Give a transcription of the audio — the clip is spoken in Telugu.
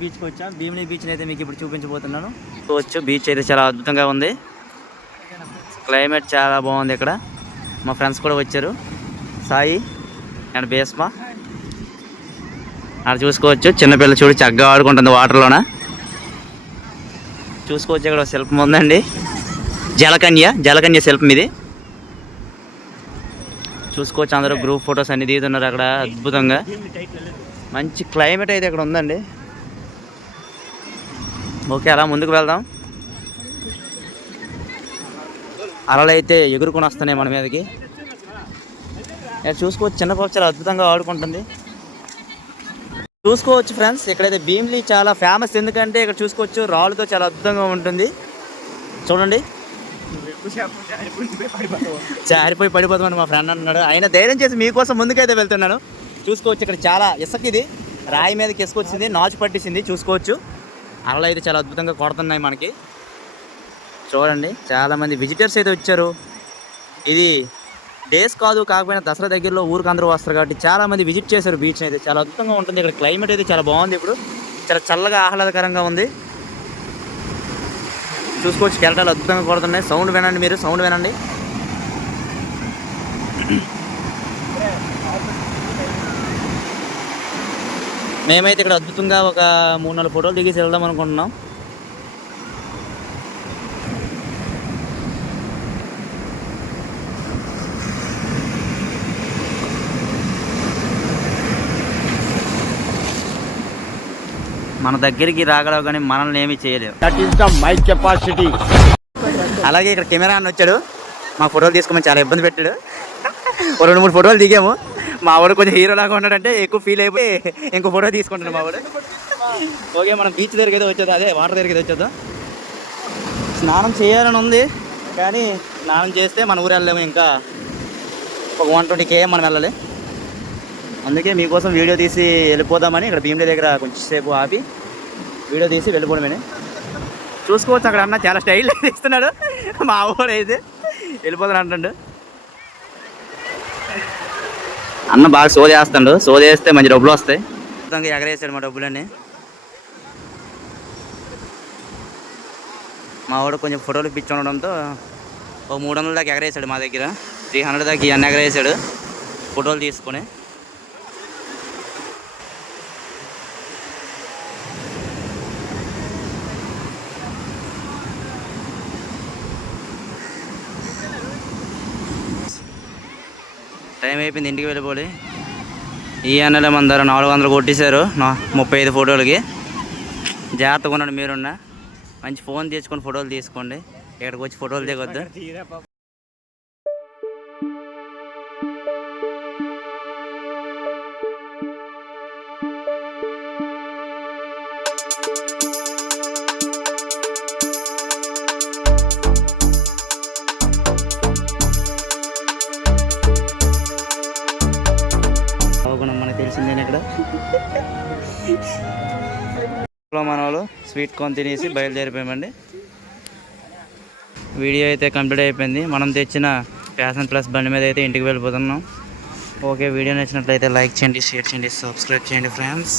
బీచ్కి వచ్చాం. భీమిలి బీచ్ని అయితే మీకు ఇప్పుడు చూపించబోతున్నాను. బీచ్ అయితే చాలా అద్భుతంగా ఉంది. క్లైమేట్ చాలా బాగుంది. ఇక్కడ మా ఫ్రెండ్స్ కూడా వచ్చారు, సాయి అండ్ బేస్మా. అక్కడ చూసుకోవచ్చు, చిన్నపిల్ల చూడు చక్కగా ఆడుకుంటుంది వాటర్లోన. చూసుకోవచ్చు ఇక్కడ శిల్పం ఉందండి, జలకన్య శిల్పం ఇది. చూసుకోవచ్చు అందరూ గ్రూప్ ఫొటోస్ అన్ని తీస్తున్నారు అక్కడ. అద్భుతంగా మంచి క్లైమేట్ అయితే ఇక్కడ ఉందండి. ఓకే, అలా ముందుకు వెళ్దాం. అలలు అయితే ఎగురుకొని వస్తున్నాయి మన మీదకి. చూసుకోవచ్చు చిన్న పాప చాలా అద్భుతంగా ఆడుకుంటుంది. చూసుకోవచ్చు ఫ్రెండ్స్, ఇక్కడైతే భీమిలి చాలా ఫేమస్. ఎందుకంటే ఇక్కడ చూసుకోవచ్చు రాళ్ళతో చాలా అద్భుతంగా ఉంటుంది. చూడండి, జారిపోయి పడిపోతామని మా ఫ్రెండ్ అన్నాడు. ఆయన ధైర్యం చేసి మీకోసం ముందుకైతే వెళ్తున్నాను. చూసుకోవచ్చు ఇక్కడ చాలా ఇసుక, ఇది రాయి మీదకి ఇసుకొచ్చింది, నాచు పట్టేసింది. చూసుకోవచ్చు అలలు అయితే చాలా అద్భుతంగా కొడుతున్నాయి మనకి. చూడండి చాలామంది విజిటర్స్ అయితే వచ్చారు. ఇది డేస్ కాదు, కాకపోయినా దసరా దగ్గరలో ఊరికి అందరూ వస్తారు కాబట్టి చాలామంది విజిట్ చేశారు బీచ్ అయితే. చాలా అద్భుతంగా ఉంటుంది ఇక్కడ. క్లైమేట్ అయితే చాలా బాగుంది. ఇప్పుడు చాలా చల్లగా ఆహ్లాదకరంగా ఉంది. చూసుకోవచ్చు కెరటాలు అద్భుతంగా కొడుతున్నాయి. సౌండ్ వినండి, మీరు సౌండ్ వినండి. మేమైతే ఇక్కడ అద్భుతంగా ఒక 3-4 ఫోటోలు దిగేసి వెళ్దాం అనుకుంటున్నాం. మన దగ్గరికి రాగలవు కానీ మనల్ని ఏమీ చేయలేవు. That is the my capacity. అలాగే ఇక్కడ కెమెరా అన్న వచ్చాడు, మా ఫోటోలు తీసుకోమని చాలా ఇబ్బంది పెట్టాడు. 2-3 ఫోటోలు దిగాము. మా వాడు కొంచెం హీరో లాగా ఉన్నాడంటే ఎక్కువ ఫీల్ అయిపోయి ఇంకో ఫోటో తీసుకుంటాడు మా వాడు. ఓకే, మనం బీచ్ దగ్గరికి అయితే వచ్చేది, అదే వాటర్ దగ్గరికి అయితే వచ్చేద్దాం. స్నానం చేయాలని ఉంది కానీ స్నానం చేస్తే మన ఊరు వెళ్ళలేము. ఇంకా ఒక 120 km మనం వెళ్ళాలి. అందుకే మీకోసం వీడియో తీసి వెళ్ళిపోదామని ఇక్కడ భీమిలి దగ్గర కొంచెం సేపు ఆపి వీడియో తీసి వెళ్ళిపోవడమని. చూసుకోవచ్చు అక్కడ అన్న చాలా స్టైల్ తీస్తున్నాడు. మా ఊరు అయితే వెళ్ళిపోతాను అంటాడు. అన్న బాగా సోదేస్తాడు, సోదేస్తే మంచి డబ్బులు వస్తాయి. మొత్తంగా ఎగరేసాడు మా డబ్బులన్నీ. మా వాడు కొంచెం ఫోటోలు పిచ్చి ఉండడంతో ఒక 300 దాకా ఎగరేసాడు. మా దగ్గర 300 దాకా ఇవన్నీ ఎగరేసాడు ఫోటోలు తీసుకొని. టైం అయిపోయింది, ఇంటికి వెళ్ళిపోవాలి. ఈ అన్నలే మన దగ్గర 400 కొట్టేశారు 35 ఫోటోలకి. జాగ్రత్తగా ఉన్నాడు మీరున్న. మంచి ఫోన్ తెచ్చుకొని ఫోటోలు తీసుకోండి, ఇక్కడికి వచ్చి ఫోటోలు దిగొద్దు. మనకు తెలిసిందేనా ఇక్కడ మన వాళ్ళు స్వీట్ కార్న్ తినేసి బయలుదేరిపోయామండి. వీడియో అయితే కంప్లీట్ అయిపోయింది. మనం తెచ్చిన ప్యాషన్ ప్లస్ బండి మీద అయితే ఇంటికి వెళ్ళిపోతున్నాం. ఓకే, వీడియో నచ్చినట్లయితే లైక్ చేయండి, షేర్ చేయండి, సబ్స్క్రైబ్ చేయండి ఫ్రెండ్స్.